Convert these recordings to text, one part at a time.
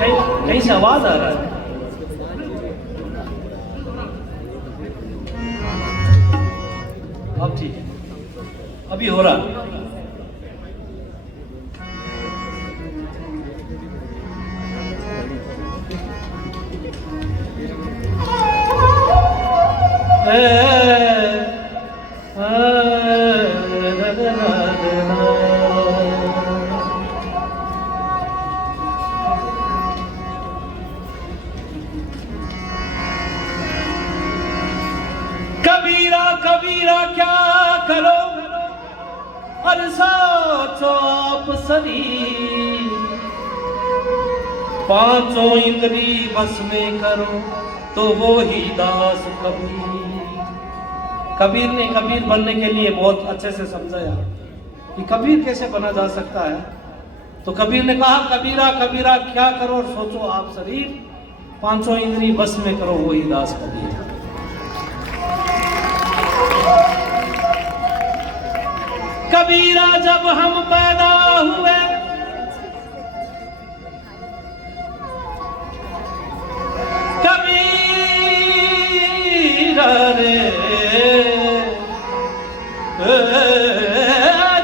कहीं से आवाज आ रहा है। अब ठीक है, अभी हो रहा कबीरा कबीरा क्या करो और सोचो आप सरी, पांचों इंद्री बस में करो तो वो ही दास कबीर। कबीर ने कबीर बनने के लिए बहुत अच्छे से समझाया कि कबीर कैसे बना जा सकता है। तो कबीर ने कहा कबीरा कबीरा क्या करो और सोचो आप शरीर, पांचों इंद्री बस में करो वो ही दास कबीर। कबीरा जब हम पैदा हुए कबीरा रे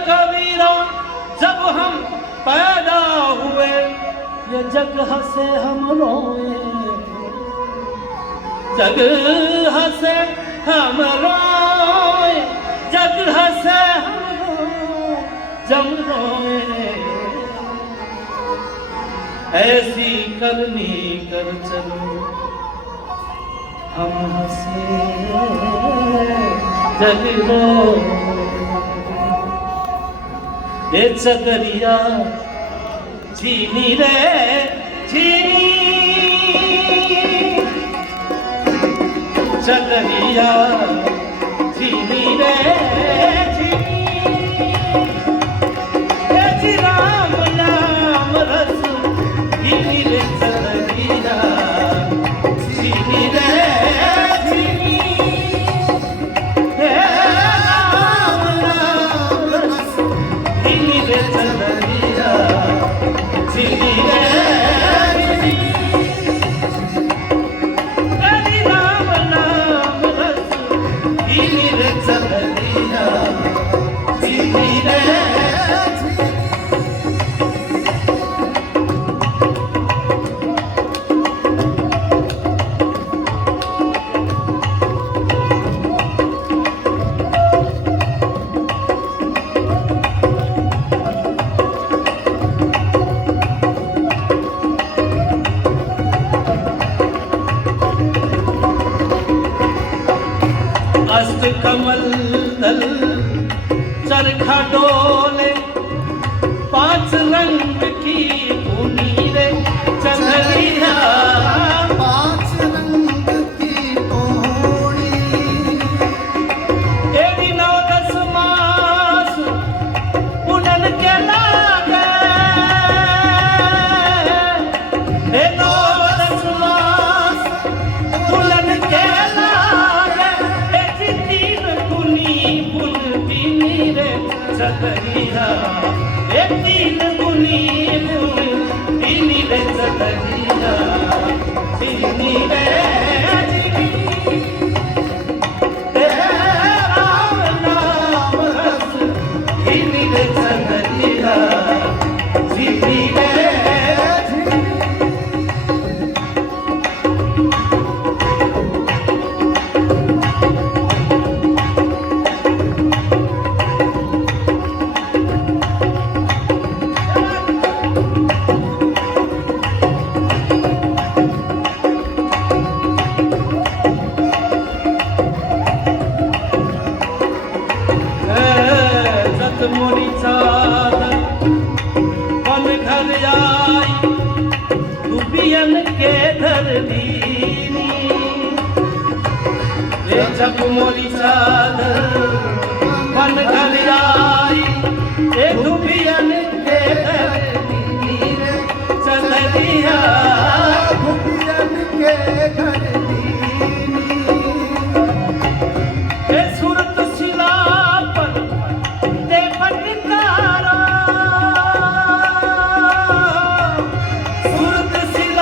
कबीरा जब हम पैदा हुए ये जग हंसे हम रोए, जग हंसे हम रोए, जग हंसे हम जम रोए, ऐसी करनी कर चलो हम हंसे जग रो। ये चदरिया चीनी रे चीनी, चदरिया चीनी रे चीनी, राम नाम रस चीनी रे चदरिया चीनी रे चीनी, राम नाम रस चीनी रे चदरिया चीनी रे चीनी, राम नाम रस चीनी रे चदरिया चीनी रे। अष्ट कमल दल चरखा डोले, पांच रंग की पूनी रे चंदरिया, पांच रंग की पूनी, एरी 9-10 मास उड़न के लागे, 9-10 मास उड़न के लागे, चदरिया एक 3 गुनी चीनी रे चदरिया चीनी रे चीनी, राम नाम रस चीनी रे चदरिया चीनी रे चीनी। मोरी चादर बन घर आई डूबियन के धर दीनी, ये जब मोरी चादर बन घर आई ये डूबियन के धर दीनी, चदरिया डूबियन के घर दीनी, सूरत शिला पर दे फटकारा, सूरत शिला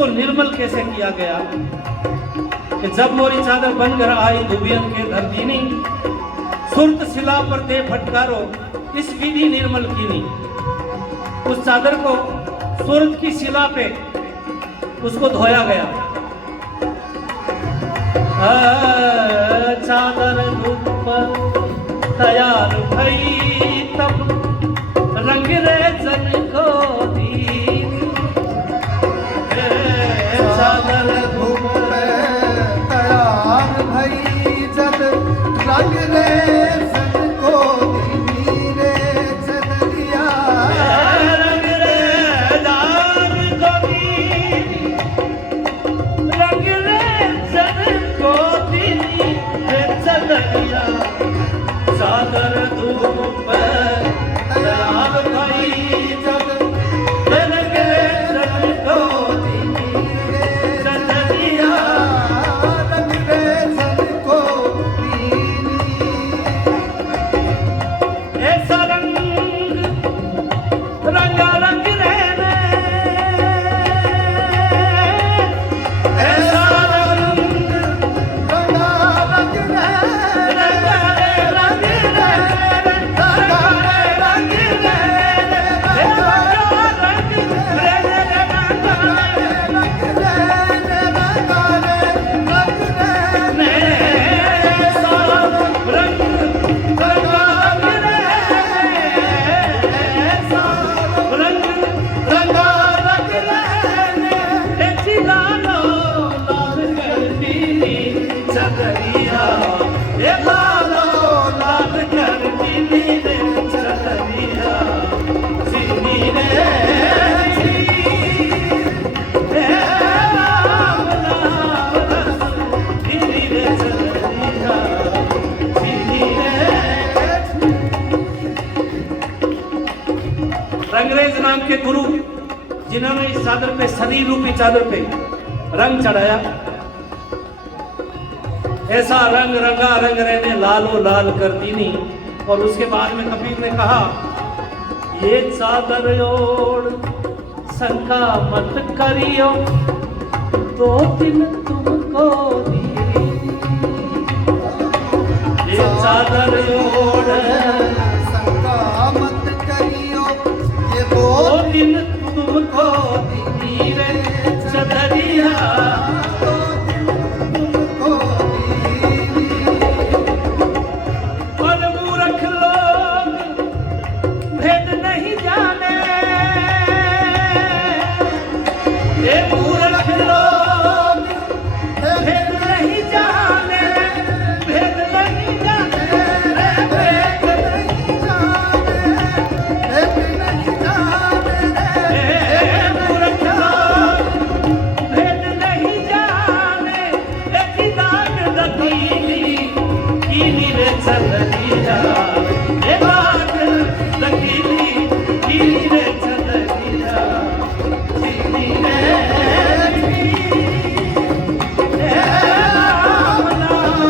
उसको निर्मल कैसे किया गया कि जब मोरी चादर बनकर आई दुबियन के धरतीनी, सुरत शिला पर दे फटकारो इस विधि निर्मल कीनी। उस चादर को सुरत की शिला पे उसको धोया गया। चादर धूप तैयार भई तब रंग रेजन को दी। चादर धूप तैयार भई जब रंग रेजन को दी रे चदरिया। रंग रेजन को दी, रंग रेजन को दी रे चदरिया। चादर धूप तैयार भई जब रंग रेजन को दी रे चदरिया। रंग रेजन को दीनी। ऐसा रंग रंगा रंग रहने, ऐसा रंग रंगा रंग रहने, रंग रहने, रंगा रंग रहने, अंग्रेज नाम के गुरु जिन्होंने इस चादर पे, शरीर रूपी चादर पे रंग चढ़ाया। ऐसा रंग रंगा रंग रहने लालो लाल कर दीनी। और उसके बाद में कबीर ने कहा, ये चादर ओढ़ शंका मत करियो, 2 दिन तुमको दी। ये चादर ओढ़ शंका मत करियो, ये 2 दिन तुमको दी रे चदरिया। 2 दिन तुमको दीनी। और मूर्ख लोग भेद नहीं जाने, ये मूर्ख लोग भेद नहीं जाने, भेद नहीं जाने, भेद नहीं जाने, भेद नहीं जाने, ये मूर्ख लोग भेद नहीं जाने। एक दाग लकीली कीली रे चदरिया, ये दाग लकीली कीली रे चदरिया। कीली रे राम नाम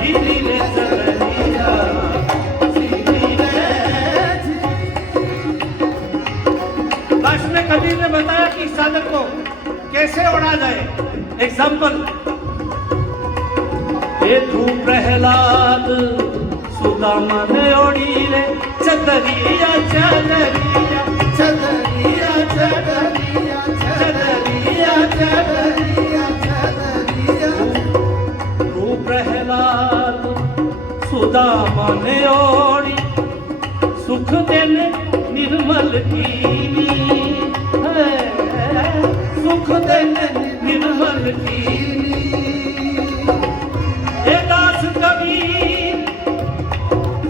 कीली रे चदरिया। कीली रे। लास्ट में कबीर ने बताया कि इस चादर को कैसे उड़ा जाए। एग्जाम्पल, ये तू प्रहलाद सुदामा ने ओढ़ी रे चदरिया चदरिया चदरिया चदरिया चदरिया चदरिया चदरिया। तू प्रहलाद सुदामा ने ओढ़ी, सुख देने निर्मल कीनी है, सुख देने निर्मल कीनी। हे दास कबीर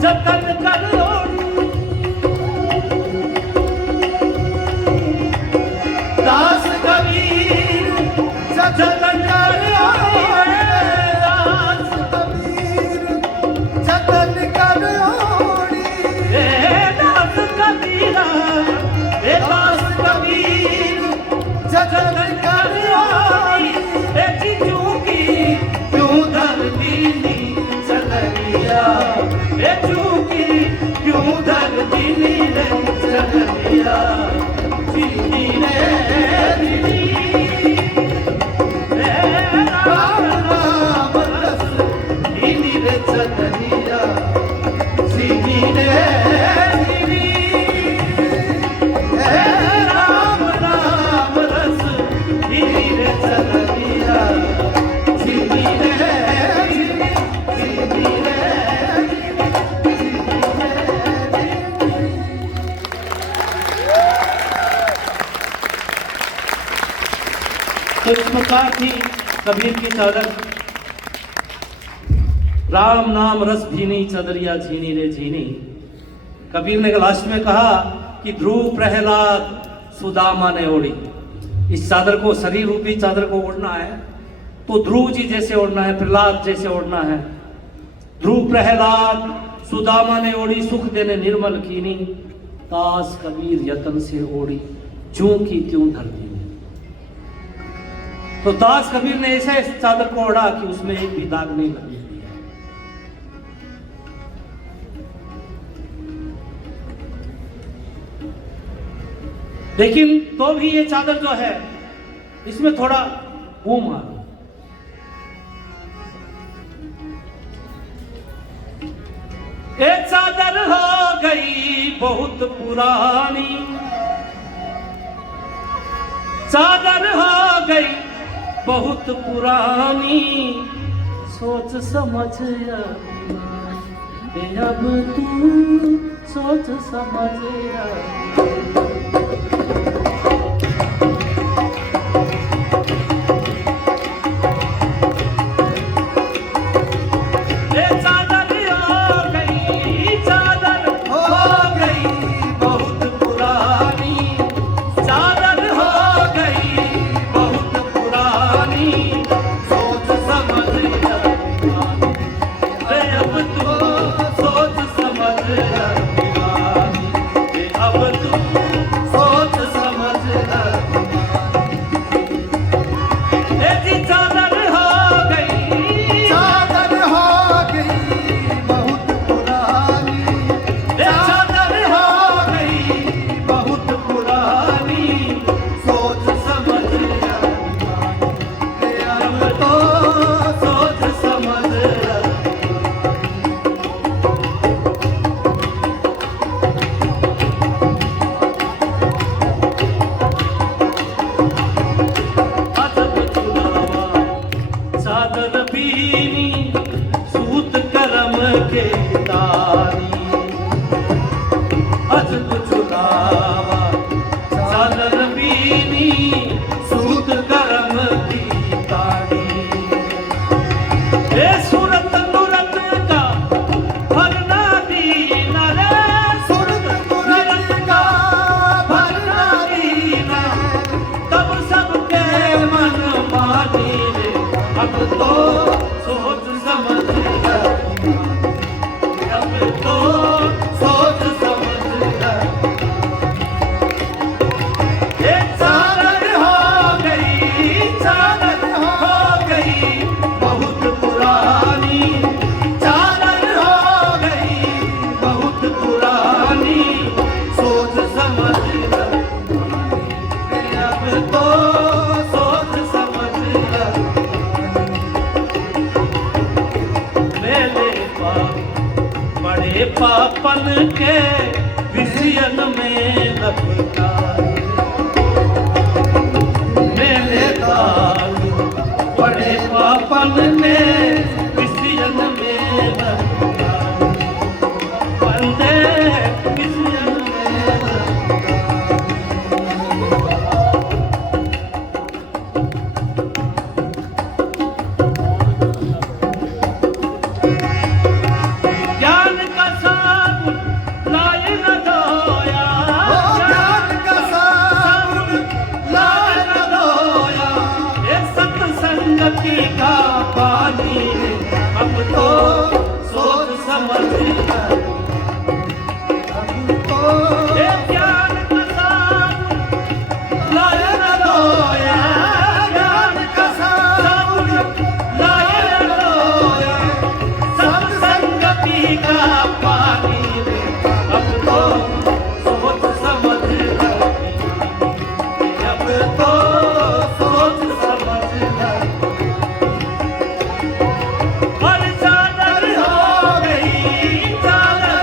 जतन कर ओढ़ी, दास कबीर जतन कर ओढ़ी। दास कबीर जतन कर ओढ़ी, हे दास कबीरा, हे दास कबीर जतन कर ओढ़ी। हे जीजू की क्यों धरती चदरिया, हे चूकी क्यों धरती रे चदरिया। जीनी रे जीनी तो इस प्रकार थी कबीर की चादर। राम नाम रस भीनी चदरिया झीनी रे झीनी। कबीर ने लास्ट में कहा कि ध्रुव प्रहलाद सुदामा ने ओढ़ी। इस चादर को, शरीर रूपी चादर को ओढ़ना है तो ध्रुव जी जैसे ओढ़ना है, प्रहलाद जैसे ओढ़ना है। ध्रुव प्रहलाद सुदामा ने ओढ़ी, सुख देने निर्मल कीनी। दास कबीर यतन से ओढ़ी, ज्यों की त्यों धरती में। तो दास कबीर ने ऐसे इस चादर को ओढ़ा कि उसमें एक भी दाग नहीं लगी। लेकिन तो भी ये चादर जो है इसमें थोड़ा वो मारो। ये चादर हो गई बहुत पुरानी, चादर हो गई बहुत पुरानी। सोच समझ अब तू सोच समझ। पापन के विषयन में लपटा मेरे दाल बड़े पापन में विषयन में लपटा बंदे विषयन में का पानी अब तो सोच समझ अब तो ज्ञान का साबुन लाए न लोया, ज्ञान का साबुन लाए न लोया। सत्संगति का पानी अब तो सोच समझ अब तो सोच समझ। चादर हो गई चादर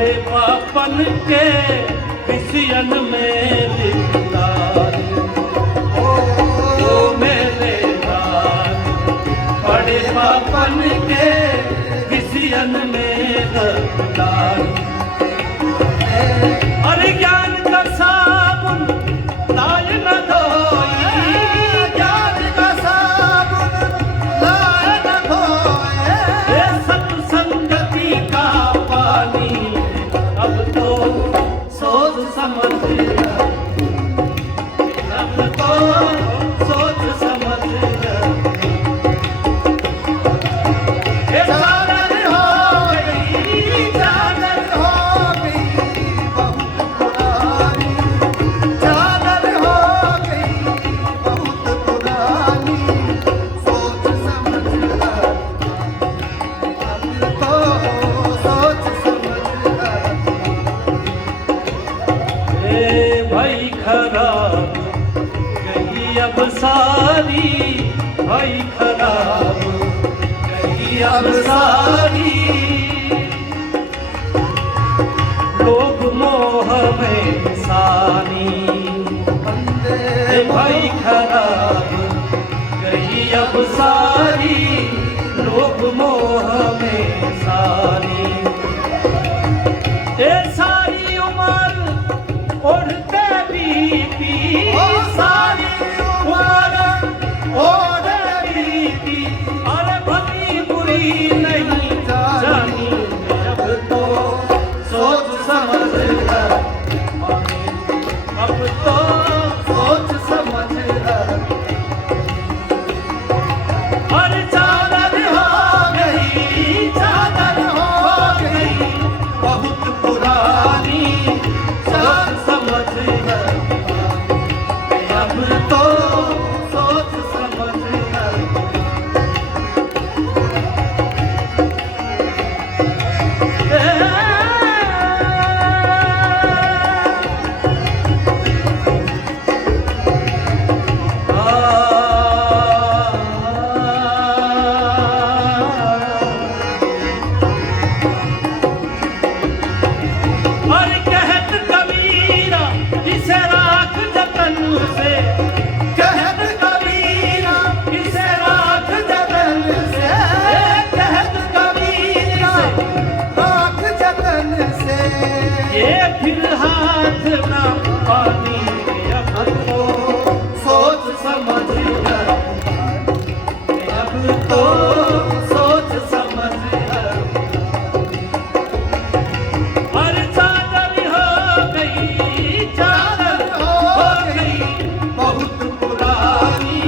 बड़े पापन के विषयन में लिखदार ओ मेरे नाथ बड़े पापन के विषयन में लिखदार अरे ज्ञान का साबुन लाए न धोई ज्ञान का साबुन लाए न धोए सत्संगति का पानी अब तो सोच समझ अब तो सोच समझ चादर हो गई चादर हो गई बहुत पुरानी चादर हो गई बहुत पुरानी सोच समझ अब तो सोच समझ ए भाई खराब गई अब सारी भाई खराब गई अब सारी लोग मोह में सानी ए भाई खराब गई अब सारी लोग मोह में सारी ए सारी उम्र उड़ते बीती सारी उम्र और बीती अरे भली बुरी नहीं जानी अब तो सोच समझ कर अब तो सोच समझ कर अरे चादर हो गई चादर हो गई बहुत पुरानी सोच समझ कर अब तो सोच समझ कर और कहत कबीरा इसे राख जतन से कहत कबीरा इसे राख जतन से कहत कबीरा आँख जतन से ये फिर हाथ ना पानी अब तो सोच समझ कर अब तो सोच समझ कर और चादर हो गई चादर हो गई बहुत पुरानी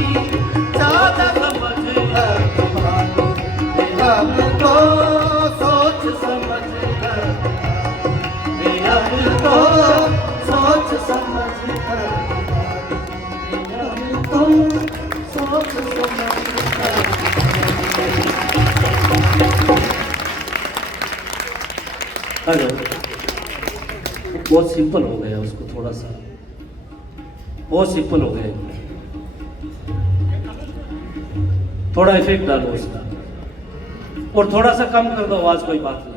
चादर समझ कर अब तो सोच समझ कर अब तो सोच समझ कर अब तो सोच समझ कर हेलो बहुत सिंपल हो गया उसको थोड़ा सा बहुत सिंपल हो गया थोड़ा इफेक्ट डालो उसका और थोड़ा सा कम कर दो आवाज कोई बात नहीं